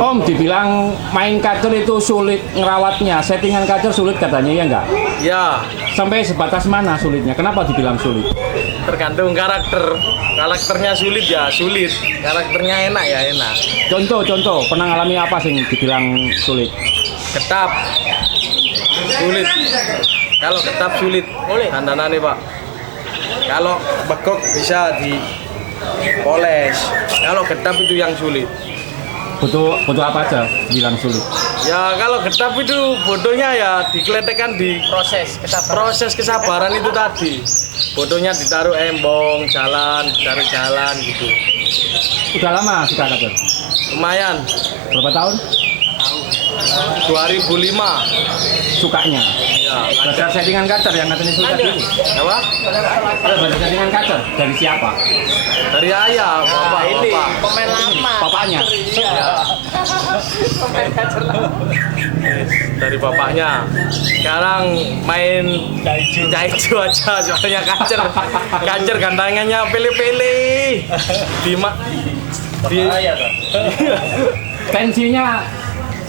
Om dibilang main kacer itu sulit ngerawatnya, settingan kacer sulit katanya, ya enggak? Ya, Sampai sebatas mana sulitnya? Kenapa dibilang sulit? tergantung karakter. Karakternya sulit ya sulit, karakternya enak ya enak. Contoh, pernah ngalami apa sih yang dibilang sulit? Ketap sulit. Kalau ketap sulit, dandanannya Pak. Kalau begok bisa dipoles. Kalau ketap itu yang sulit. Butuh apa aja bilang sulit? Ya kalau getap itu bodohnya ya dikeletekan di proses kesabaran itu tadi. Bodohnya ditaruh embong, ditaruh jalan gitu. Udah lama suka kacer? Lumayan. Berapa tahun? 2005. Sukanya? Ya, Belajar settingan kacer yang katanya sulit tadi itu? apa? Belajar settingan kacer dari siapa? Dari ayah, bapak, ini bapak. pemain lama. Bapaknya? Ya, Pemain kacer lama. dari bapaknya. Sekarang main Daijo aja soalnya kacer gantangannya pilih-pilih. Di Tensinya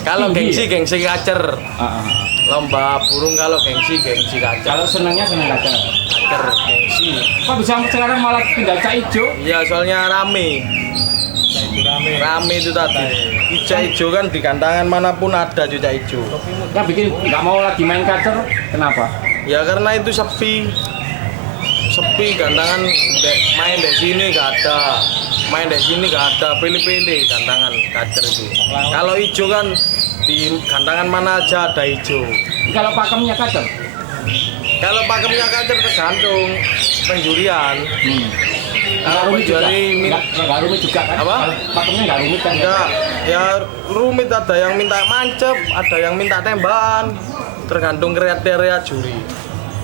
kalau tinggi gengsi kacer. Ah, ah. Lomba burung kalau gengsi kacer. Kalau senangnya senang kacer. Kacer gengsi. Kok bisa sekarang malah pindah cak ijo? Ya soalnya rame itu tadi. Cicak hijau kan di gantangan manapun ada cicak hijau. Yang bikin nggak mau lagi main kacer, kenapa? Ya karena itu sepi gantangan main di sini nggak ada, main di sini nggak ada, pilih-pilih gantangan kacer itu. Kalau hijau kan di gantangan mana aja ada hijau. Kalau pakemnya kacer? Kalau pakemnya kacer tergantung penjurian. Nggak rumit juga. Penjuri Nggak rumit juga kan? Apa? Kalau pakemnya nggak rumit kan? enggak, ya rumit, ada yang minta mancep, ada yang minta tembakan, tergantung kriteria juri.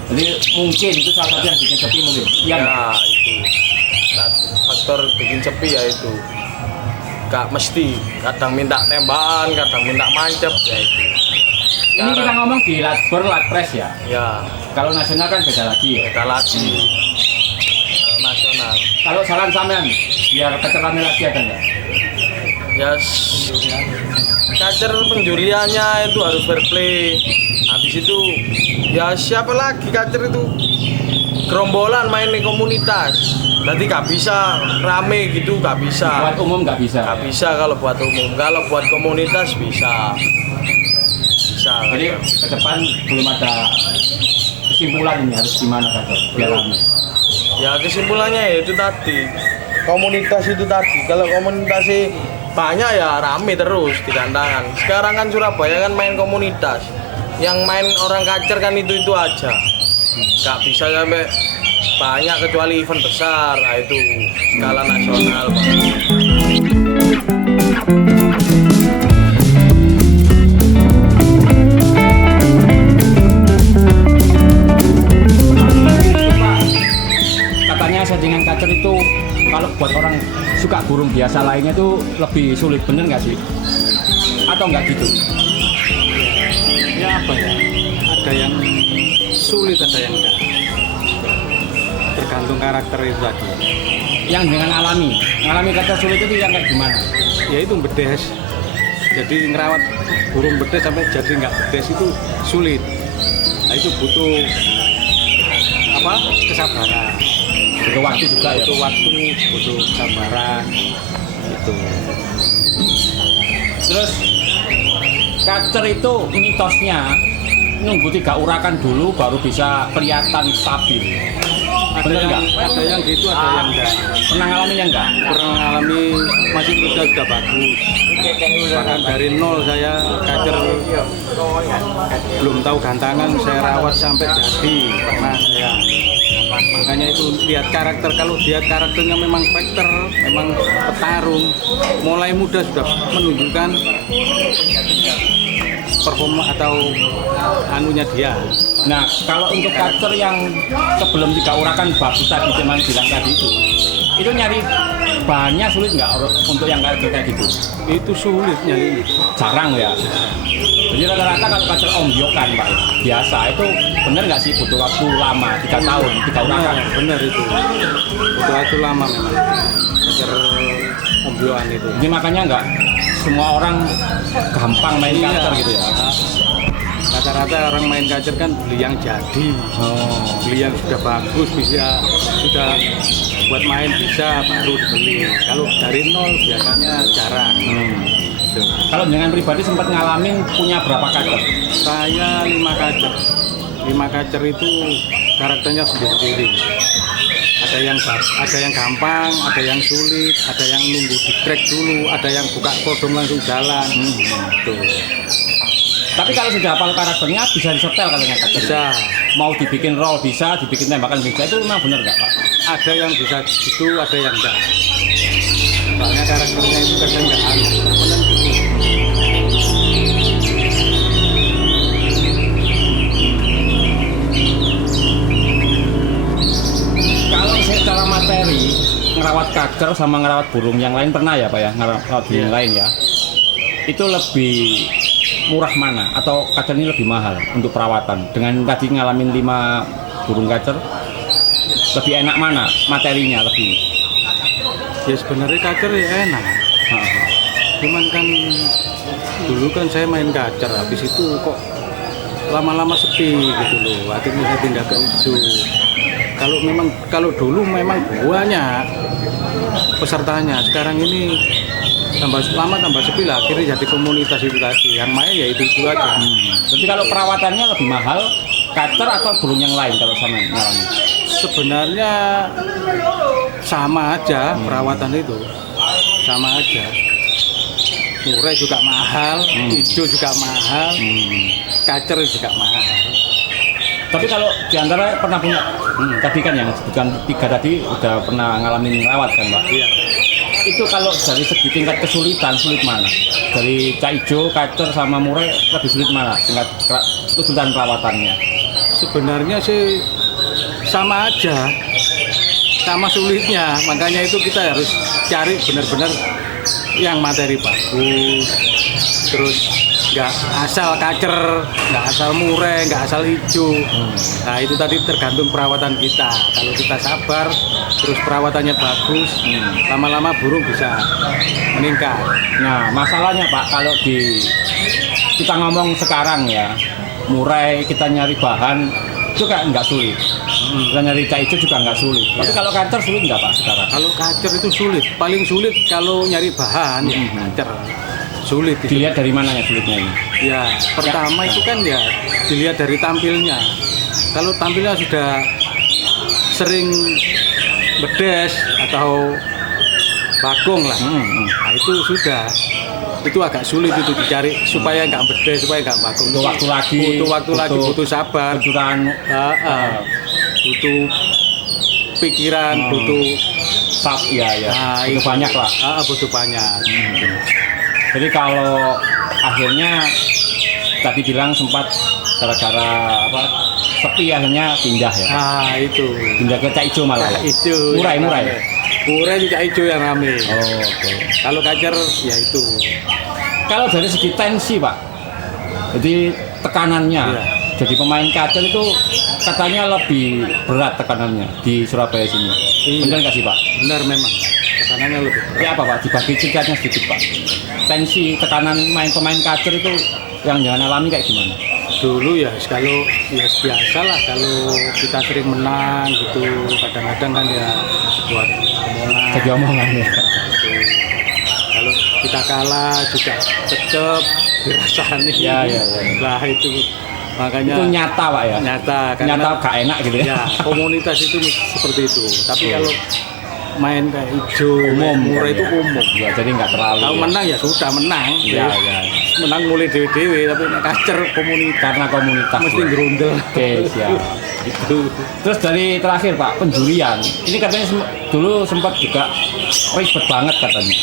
Jadi mungkin itu salah satu yang bikin sepi mungkin. Iya nggak? Ya itu faktor bikin sepi ya itu. Gak mesti, kadang minta tembakan, kadang minta mancep ya itu. Ini kita ngomong di latbor, latpres ya. Ya Kalau nasional kan beda lagi ya. beda lagi. Kalau nasional Kalau saran sampean biar kecerdasan lagi ada nggak? ya kacer penjuriannya itu harus fair play. Habis itu ya siapa lagi kacer itu gerombolan main di komunitas. Nanti gak bisa rame gitu, gak bisa. Buat umum nggak bisa. Gak bisa kalau buat umum. Kalau buat komunitas bisa. Bisa. Jadi ke depan belum ada kesimpulan ini harus gimana kacer biar rame. Ya kesimpulannya ya itu tadi. Komunitas itu tadi. Kalau komunitasnya banyak ya rame terus di gantangan. Sekarang kan Surabaya kan main komunitas. Yang main orang kacer kan itu aja. Gak bisa sampai banyak kecuali event besar. Nah itu skala nasional Pak. Katanya settingan kacer itu kalau buat orang suka burung biasa lainnya itu lebih sulit, bener nggak sih? Atau nggak gitu? Ya apa ya, ada yang sulit, ada yang enggak, tergantung karakter itu tadi. Yang dengan ngalami kacer sulit itu yang kayak gimana? Ya itu bedes, jadi ngerawat burung bedes sampai jadi nggak bedes itu sulit. Nah itu butuh apa, kesabaran, Butuh waktu juga ya. butuh waktu, butuh kesabaran itu. Terus kacer itu mitosnya nunggu 3 urakan dulu baru bisa kelihatan stabil. Bener nggak? Ada yang gitu, ada yang enggak. Pernah ngalamin yang enggak? Pernah mengalami masih muda sudah bagus. Bahkan dari nol saya kacer, belum tahu gantangan saya rawat sampai jadi, pernah saya. Makanya itu lihat karakter, kalau lihat karakternya memang fighter, memang petarung, mulai muda sudah menunjukkan performa atau anunya dia. Nah, kalau untuk kacer yang sebelum 3 urakan bagus tadi cuman bilang tadi itu nyari bahannya sulit nggak untuk yang kayak gitu? Itu sulit nyari. Jarang ya. Jadi rata-rata kalau kacer ombyokan Pak, biasa itu bener nggak sih butuh waktu lama 3 tahun 3 urakan? Benar itu. Butuh waktu lama memang. Kacer ombyoan itu. Jadi makanya nggak semua orang gampang main Iya. kacer gitu ya. Rata-rata orang main kacer kan beli yang jadi, beli yang sudah bagus, bisa sudah buat main bisa baru dibeli. Kalau dari nol biasanya jarang. Gitu. Kalau dengan pribadi sempat ngalamin punya berapa kacer? Saya 5 kacer. 5 kacer itu karakternya sendiri-sendiri. Ada yang gampang, ada yang sulit, ada yang nunggu di track dulu, ada yang buka kodong langsung jalan. Tuh. Tapi kalau sudah hafal karakternya bisa disetel katanya kacer. Bisa. Mau dibikin roll bisa, dibikin tembakan bisa. Itu memang benar nggak Pak? Ada yang bisa gitu, ada yang enggak. Soalnya karakternya itu kadang enggak aneh, kadang gitu. Kalau secara materi ngerawat kacer sama ngerawat burung yang lain pernah ya Pak ya, ngerawat burung yang lain ya. Itu lebih murah mana atau kacer ini lebih mahal untuk perawatan? Dengan tadi ngalamin 5 burung kacer, lebih enak mana materinya lebih? Ya sebenarnya kacer ya enak. Cuman kan dulu kan saya main kacer, habis itu kok lama-lama sepi gitu loh. Akhirnya saya pindah ke hijau. Kalau dulu memang banyak pesertanya, sekarang ini tambah lama tambah sepi lah, akhirnya jadi komunitas itu tadi. Yang main ya itu aja. Jadi kalau perawatannya lebih mahal kacer atau burung yang lain kalau sama ngalami? Sebenarnya sama aja perawatan itu, sama aja. Murai juga mahal, hijau juga mahal, kacer juga mahal. Tapi kalau diantara pernah punya, tadi kan yang sebutkan 3 tadi udah pernah ngalamin rawat kan Pak? Iya. Itu kalau dari segi tingkat kesulitan, sulit mana? Dari cak ijo, kacer sama murai lebih sulit mana tingkat kesulitan perawatannya? Sebenarnya sih sama aja, sama sulitnya. Makanya itu kita harus cari benar-benar yang materi bagus, terus nggak asal kacer, nggak asal murai, nggak asal hijau. Nah itu tadi tergantung perawatan kita. Kalau kita sabar, terus perawatannya bagus, lama-lama burung bisa meningkat. Nah masalahnya Pak, kalau kita ngomong sekarang ya, murai kita nyari bahan itu kan nggak sulit. Kita nyari cak ijo juga nggak sulit. Tapi kalau kacer sulit nggak Pak sekarang? Kalau kacer itu sulit, paling sulit kalau nyari bahan ya kacer. Sulit. Dilihat dari mananya sulitnya ini? Ya, pertama itu kan ya dilihat dari tampilnya. Kalau tampilnya sudah sering bedes atau bagong lah, nah itu sudah. Itu agak sulit itu dicari supaya nggak bedes, supaya nggak bagong. Butuh waktu lagi. Butuh sabar. Kejuran, butuh pikiran, butuh sap, ya. nah, Butuh itu. banyak lah. Butuh banyak. Jadi kalau akhirnya tadi bilang sempat gara-gara apa sepi akhirnya pindah ya. Itu. Pindah ke cak ijo malah. Ya? Itu. Murai. Murai di cak ijo yang rame. Oh, oke. Kalau kacer ya itu. Kalau dari segi tensi Pak, jadi tekanannya, Iya. jadi pemain kacer itu katanya lebih berat tekanannya di Surabaya sini. Iya. Benar nggak sih Pak? Benar memang. Tekanannya lebih berat. Ya apa Pak? Dibagi ceritanya sedikit Pak. Tensi tekanan pemain kacer itu yang jangan alami kayak gimana? Dulu ya kalau ya biasa lah kalau kita sering menang gitu kadang-kadang kan ya buat omongan. Jadi omongan ya. Kalau kita kalah juga tetap dirasani. Ya. Lah itu makanya Itu nyata Pak ya. nyata karena Nyata gak enak gitu ya. ya komunitas itu seperti itu. Tapi kalau main kayak hijau, Umum, murah itu ya. umum. Ya, jadi nggak terlalu. Kalau ya. menang ya sudah menang. Ya. Menang mulai dewe-dewe tapi nek kacer komunitas Karena komunitas. mesti ya. gerundel. Oke, siap. Itu. Terus dari terakhir Pak, penjurian. Ini katanya dulu sempat juga ribet banget katanya.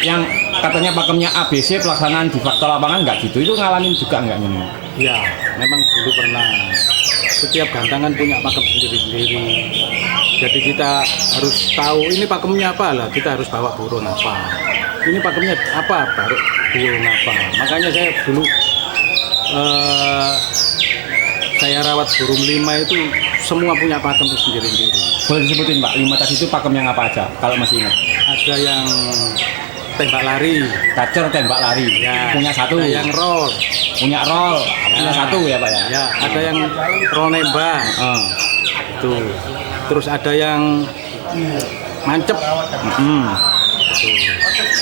Yang katanya pakemnya ABC pelaksanaan di fakta lapangan nggak gitu. Itu ngalamin juga nggak ini? Ya, memang dulu pernah. Setiap gantangan punya pakem sendiri-sendiri. Jadi kita harus tahu ini pakemnya apa lah. Kita harus bawa burung apa. Ini pakemnya apa, baru burung apa. Makanya saya dulu saya rawat burung 5 itu semua punya pakem sendiri-sendiri. Boleh disebutin Pak, 5 tadi itu pakem yang apa aja kalau masih ingat? Ada yang tembak lari. Kacer tembak lari. Ya. Punya satu. Ada yang roll. Punya roll. Punya satu ya Pak ya. Ya, ada yang roll nembak. Ah. Itu. Terus ada yang mancep.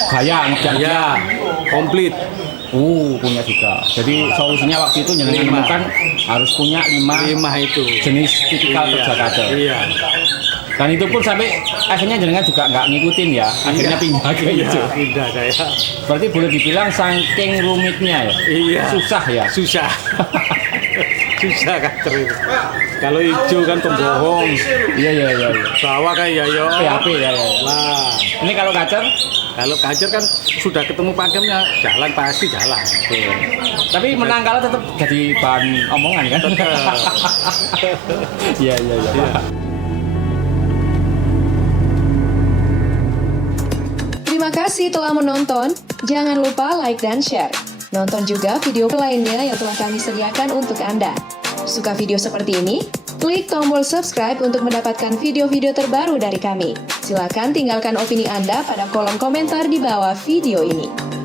Gaya, Ya, komplit. punya juga. Jadi solusinya waktu itu jenengan 5. menemukan harus punya 5 itu. jenis tipikal kerja kader. Iya. Dan itu pun sampai akhirnya jenengan juga nggak ngikutin ya. Akhirnya pindah ke Iya, itu. pindah saya. Berarti boleh dibilang saking rumitnya ya. Iya. Susah ya. Susah. Susah kacer itu. Kalau hijau kan pembohong. Iya. Bawah kayak yo. PHP ya. Lah, Ini kalau kacer, kalau kacer kan sudah ketemu pakemnya, jalan pasti jalan. tapi menang kalah tetap jadi bahan omongan kan. Iya. Pak. Terima kasih telah menonton. Jangan lupa like dan share. Nonton juga video lainnya yang telah kami sediakan untuk Anda. Suka video seperti ini? Klik tombol subscribe untuk mendapatkan video-video terbaru dari kami. Silakan tinggalkan opini Anda pada kolom komentar di bawah video ini.